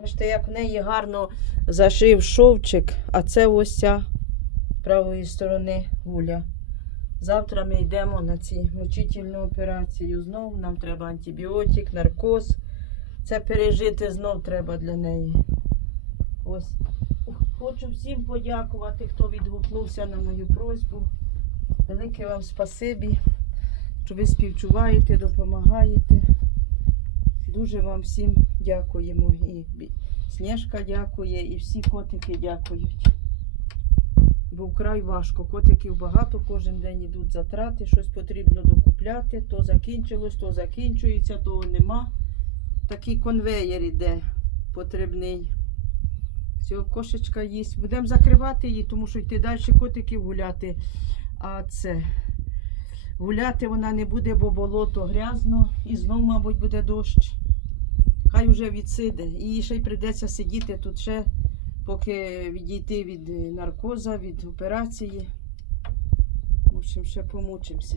Бачите, як в неї гарно зашив шовчик, а це ось ця правої сторони гуля. Завтра ми йдемо на цю мучительну операцію. Знову нам треба антибіотик, наркоз. Це пережити знов треба для неї. Ось. Хочу всім подякувати, хто відгукнувся на мою просьбу. Велике вам спасибі, що ви співчуваєте, допомагаєте. Дуже вам всім дякуємо. І Сніжка дякує, і всі котики дякують. Бо вкрай важко. Котиків багато, кожен день йдуть затрати, щось потрібно докупляти. То закінчилось, то закінчується, того нема. Такий конвеєр іде потрібний. Цього кошечка їсть. Будемо закривати її, тому що йти далі котиків гуляти. А це гуляти вона не буде, бо болото грязно і знов, мабуть, буде дощ. Хай вже відсиде. І ще й прийдеться сидіти тут ще, поки відійти від е, наркоза, від операції. В общем, ще помучимося.